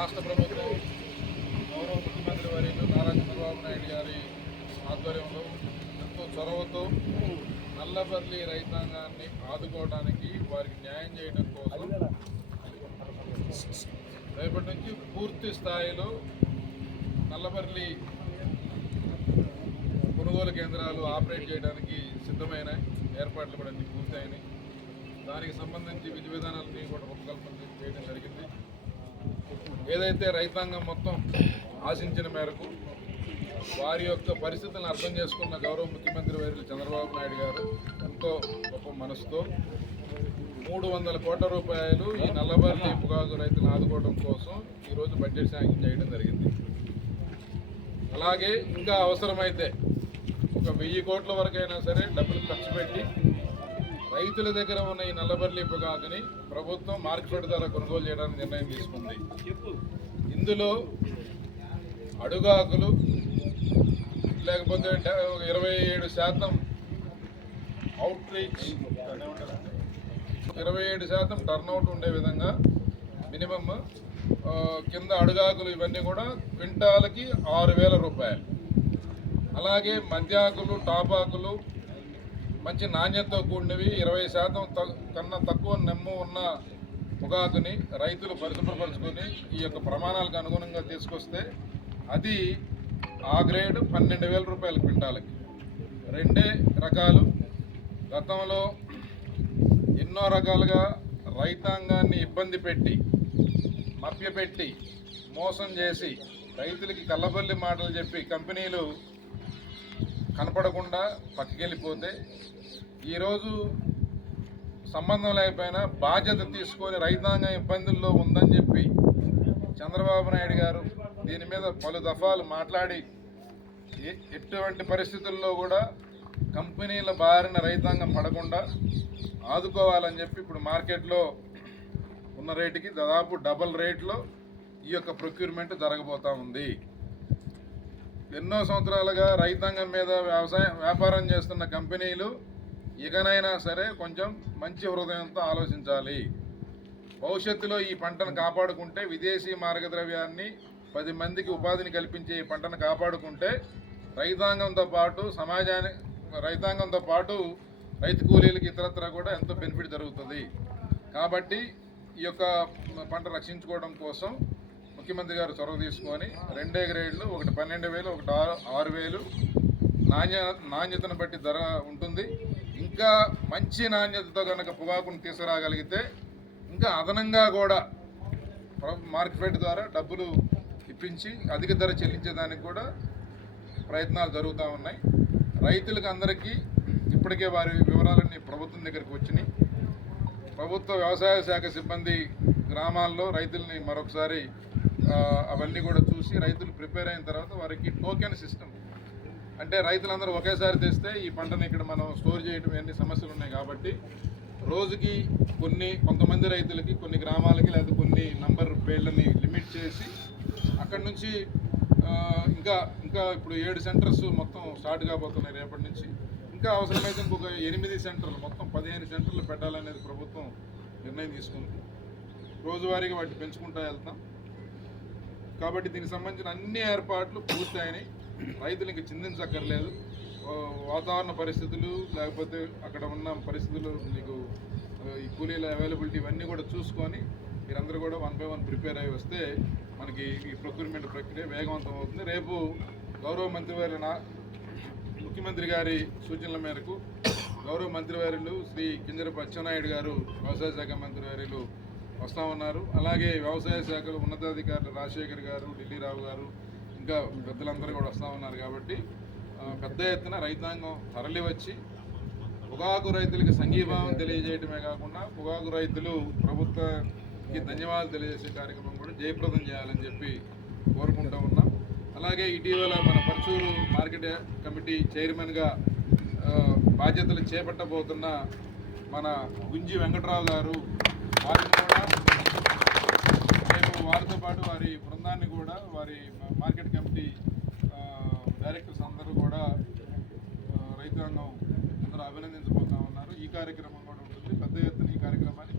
రాష్ట్ర ప్రభుత్వం గౌరవ ముఖ్యమంత్రి వర్యులు నారా చంద్రబాబు నాయుడు గారి ఆధ్వర్యంలో ఎంతో చొరవతో నల్లబర్లి రైతాంగాన్ని ఆదుకోవడానికి వారికి న్యాయం చేయడం కోసం రేపటి నుంచి పూర్తి స్థాయిలో నల్లబర్లి కొనుగోలు కేంద్రాలు ఆపరేట్ చేయడానికి సిద్ధమైన ఏర్పాట్లు కూడా అన్ని పూర్తయినాయి. దానికి సంబంధించి విధి విధానాలని కూడా రూపకల్పన చేయడం జరిగింది. ఏదైతే రైతాంగం మొత్తం ఆశించిన మేరకు వారి యొక్క పరిస్థితులను అర్థం చేసుకున్న గౌరవ ముఖ్యమంత్రి వర్యులు చంద్రబాబు నాయుడు గారు ఎంతో గొప్ప మనసుతో మూడు వందల కోట్ల రూపాయలు ఈ నల్లబర్లి పొగాకు రైతులను ఆదుకోవడం కోసం ఈరోజు బడ్జెట్ శాంక్షన్ చేయడం జరిగింది. అలాగే ఇంకా అవసరమైతే ఒక వెయ్యి కోట్ల వరకైనా సరే డబ్బులు ఖర్చు పెట్టి రైతుల దగ్గర ఉన్న ఈ నల్లబర్లి పొగాకుని ప్రభుత్వం మార్కెట్ ధర కొనుగోలు చేయడానికి నిర్ణయం తీసుకుంది. ఇందులో అడుగాకులు లేకపోతే ఇరవై ఏడు శాతం అవుట్ రీచ్ ఇరవై ఏడు శాతం టర్న్అవుట్ ఉండే విధంగా మినిమమ్ కింద అడుగాకులు ఇవన్నీ కూడా క్వింటాలకి ఆరు వేల రూపాయలు. అలాగే మధ్యాకులు టాపాకులు మంచి నాణ్యతతో కూడినవి. ఇరవై శాతం కన్నా తక్కువ నెమ్ము ఉన్న పొగాకుని రైతులు పరిశుభ్రపరుచుకొని ఈ యొక్క ప్రమాణాలకు అనుగుణంగా తీసుకొస్తే అది ఆ గ్రేడ్ పన్నెండు వేల రూపాయల క్వింటాలకి. రెండే రకాలు. గతంలో ఎన్నో రకాలుగా రైతాంగాన్ని ఇబ్బంది పెట్టి మభ్యపెట్టి మోసం చేసి రైతులకి కళ్ళబల్లి మాటలు చెప్పి కంపెనీలు కనపడకుండా పక్కకెళ్ళిపోతే ఈరోజు సంబంధం లేకపోయినా బాధ్యత తీసుకొని రైతాంగం ఇబ్బందుల్లో ఉందని చెప్పి చంద్రబాబు నాయుడు గారు దీని మీద పలు దఫాలు మాట్లాడి ఎటువంటి పరిస్థితుల్లో కూడా కంపెనీల బారిన రైతాంగం పడకుండా ఆదుకోవాలని చెప్పి ఇప్పుడు మార్కెట్లో ఉన్న రేటుకి దాదాపు డబల్ రేట్లో ఈ యొక్క ప్రొక్యూర్మెంట్ జరగబోతా ఉంది. ఎన్నో సంవత్సరాలుగా రైతాంగం మీద వ్యవసాయం వ్యాపారం చేస్తున్న కంపెనీలు ఇకనైనా సరే కొంచెం మంచి హృదయంతో ఆలోచించాలి. భవిష్యత్తులో ఈ పంటను కాపాడుకుంటే విదేశీ మార్గద్రవ్యాన్ని పది మందికి ఉపాధిని కల్పించే ఈ పంటను కాపాడుకుంటే రైతాంగంతో పాటు సమాజాన్ని రైతాంగంతో పాటు రైతు కూలీలకి ఇతరత్ర కూడా ఎంతో బెనిఫిట్ జరుగుతుంది. కాబట్టి ఈ యొక్క పంట రక్షించుకోవడం కోసం ముఖ్యమంత్రి గారు చొరవ తీసుకొని రెండే గ్రేడ్లు ఒకటి పన్నెండు వేలు ఒకటి ఆరు ఆరు వేలు నాణ్య నాణ్యతను బట్టి ధర ఉంటుంది. ఇంకా మంచి నాణ్యతతో కనుక పొగాకును తీసుకురాగలిగితే ఇంకా అదనంగా కూడా మార్కెట్ ద్వారా డబ్బులు ఇప్పించి అధిక ధర చెల్లించేదానికి కూడా ప్రయత్నాలు జరుగుతూ ఉన్నాయి. రైతులకు అందరికీ ఇప్పటికే వారి వివరాలన్నీ ప్రభుత్వం దగ్గరికి వచ్చినాయి. ప్రభుత్వ వ్యవసాయ శాఖ సిబ్బంది గ్రామాల్లో రైతుల్ని మరొకసారి అవన్నీ కూడా చూసి రైతులు ప్రిపేర్ అయిన తర్వాత వారికి టోకెన్ సిస్టమ్. అంటే రైతులందరూ ఒకేసారి తెస్తే ఈ పంటను ఇక్కడ మనం స్టోర్ చేయడం అన్ని సమస్యలు ఉన్నాయి కాబట్టి రోజుకి కొన్ని కొంతమంది రైతులకి కొన్ని గ్రామాలకి లేదా కొన్ని నంబర్ పేర్లని లిమిట్ చేసి అక్కడి నుంచి ఇంకా ఇంకా ఇప్పుడు ఏడు సెంటర్స్ మొత్తం స్టార్ట్ కాబోతున్నాయి రేపటి నుంచి. ఇంకా అవసరమైతే ఇంకొక ఎనిమిది సెంటర్లు మొత్తం పదిహేను సెంటర్లు పెట్టాలనేది ప్రభుత్వం నిర్ణయం తీసుకుంది. రోజువారీగా వాటిని పెంచుకుంటూ వెళ్తాం. కాబట్టి దీనికి సంబంధించిన అన్ని ఏర్పాట్లు పూర్తయినాయి. రైతులకి చిందించక్కర్లేదు వాతావరణ పరిస్థితులు లేకపోతే అక్కడ ఉన్న పరిస్థితులు మీకు ఈ కూలీల అవైలబిలిటీ ఇవన్నీ కూడా చూసుకొని మీరందరూ కూడా వన్ బై వన్ ప్రిపేర్ అయ్యి వస్తే మనకి ఈ ప్రొక్యూర్మెంట్ ప్రక్రియ వేగవంతం అవుతుంది. రేపు గౌరవ మంత్రివారి ముఖ్యమంత్రి గారి సూచనల మేరకు గౌరవ మంత్రివర్యులు శ్రీ కింజరపు అచ్చెన్నాయుడు గారు వ్యవసాయ శాఖ మంత్రివర్యులు వస్తూ ఉన్నారు. అలాగే వ్యవసాయ శాఖలో ఉన్నతాధికారులు రాజశేఖర్ గారు ఢిల్లీరావు గారు ఇంకా పెద్దలందరూ కూడా వస్తూ ఉన్నారు కాబట్టి పెద్ద ఎత్తున రైతాంగం తరలి వచ్చి పొగాకు రైతులకి సంఘీభావం తెలియజేయడమే కాకుండా పొగాకు రైతులు ప్రభుత్వానికి ధన్యవాదాలు తెలియజేసే కార్యక్రమం కూడా జయప్రదం చేయాలని చెప్పి కోరుకుంటూ ఉన్నాం. అలాగే ఇటీవల మన పరచూరు మార్కెట్ కమిటీ చైర్మన్గా బాధ్యతలు చేపట్టబోతున్న మన గుంజి వెంకట్రావు గారు వారిని కూడా రేపు వారితో పాటు వారి బృందాన్ని కూడా వారి మార్కెట్ కమిటీ డైరెక్టర్స్ అందరూ కూడా ఆ, రైతాంగం అందరూ అభినందించబోతా ఉన్నారు. ఈ కార్యక్రమం కూడా ఉంటుంది. పెద్ద ఎత్తున ఈ కార్యక్రమాన్ని